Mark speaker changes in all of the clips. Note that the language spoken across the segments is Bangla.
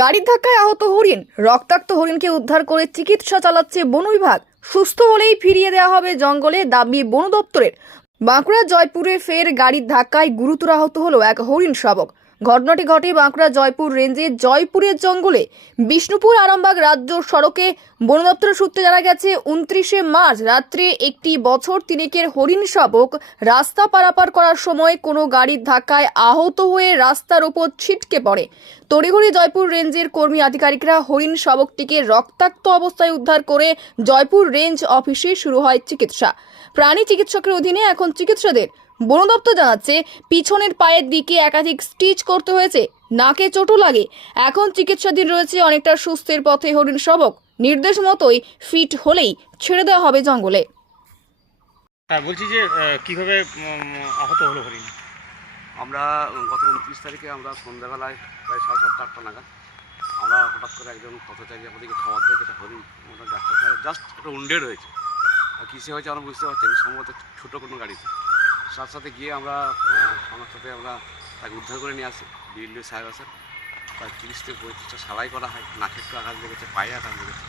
Speaker 1: গাড়ির ধাক্কায় আহত হরিণ। রক্তাক্ত হরিণকে উদ্ধার করে চিকিৎসা চালাচ্ছে বন বিভাগ। সুস্থ হলেই ফিরিয়ে দেওয়া হবে জঙ্গলে দাবি বন দপ্তরের। বাঁকুড়া জয়পুরে ফের গাড়ির ধাক্কায় গুরুতর আহত হলো এক হরিণ শাবক। ঘটনাটি ঘটে বাঁকুড়া জয়পুর রেঞ্জে জয়পুরের জঙ্গলে। বিষ্ণুপুর আরামবাগ রাজ্য সড়কে। বন দপ্তরের সূত্রে জানা গেছে, উনত্রিশে মার্চ রাত্রে একটি বছর তিনেকের হরিণ শাবক রাস্তা পারাপার করার সময় কোনো গাড়ির ধাক্কায় আহত হয়ে রাস্তার ওপর ছিটকে পড়ে। তড়িঘড়ি জয়পুর রেঞ্জের কর্মী আধিকারিকরা হরিণ শাবকটিকে রক্তাক্ত অবস্থায় উদ্ধার করে জয়পুর রেঞ্জ অফিসে শুরু হয় চিকিৎসা। প্রাণী চিকিৎসকের অধীনে এখন চিকিৎসাদের বন দপ্তর জানাচ্ছে পিছনের পায়ের দিকে একাধিক স্টিচ করতে হয়েছে নাকে চোটও লাগে। এখন চিকিৎসাধীন রয়েছে অনেকটা সুস্থের পথে হরিণ শাবক। নির্দেশ মতোই ফিট হলেই ছেড়ে দেওয়া হবে জঙ্গলে।
Speaker 2: হ্যাঁ বলছি যে কীভাবে আহত হলো হরিণ?
Speaker 3: আমরা গত উনত্রিশ তারিখে আমরা সন্ধ্যাবেলায় প্রায় সাড়ে সাতটা আটটা নাগাদ আমরা হঠাৎ করে একজন পথচারী আমাদেরকে খাবার দেয় যেটা হরিণ রাস্তা ধারে জাস্ট একটা উন্ডে রয়েছে আর কিসে হয়েছে আমরা বুঝতে পারছি সম্ভবত ছোটো কোনো গাড়িতে। সাথে সাথে গিয়ে আমরা আমার সাথে আমরা তাকে উদ্ধার করে নিয়ে আসি বিএলডিও সাহেব আসেন প্রায় তিরিশ থেকে পঁয়ত্রিশটা সেলাই করা হয় নাকে একটু আঘাত লেগেছে পায়ে আঘাত লেগেছে।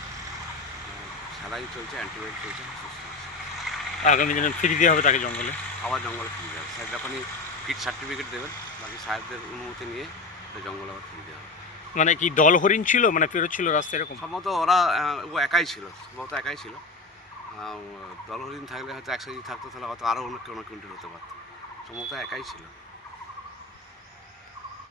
Speaker 3: সেলাই চলছে অ্যান্টিবায়োটিক চলছে
Speaker 2: আগামী দিনে ফিরিয়ে দেওয়া হবে তাকে জঙ্গলে?
Speaker 3: আবার জঙ্গলে ফিরে হবে। স্যার যখনই ফিট সার্টিফিকেট দেবেন বাকি সাহেবদের অনুমতি নিয়ে জঙ্গলে আবার ফিরে দেওয়া হবে।
Speaker 2: মানে কি দল হরিণ ছিল? মানে ফেরত ছিল রাস্তা এরকম?
Speaker 3: সম্ভবত ওরা ও একাই ছিল সম্ভবত একাই ছিল। দলহরিণ থাকলে হয়তো একসাথে থাকতো, তাহলে হয়তো আরও অনেক অনেক কুইন্টাল হতে পারতো। সমতা একাই ছিল।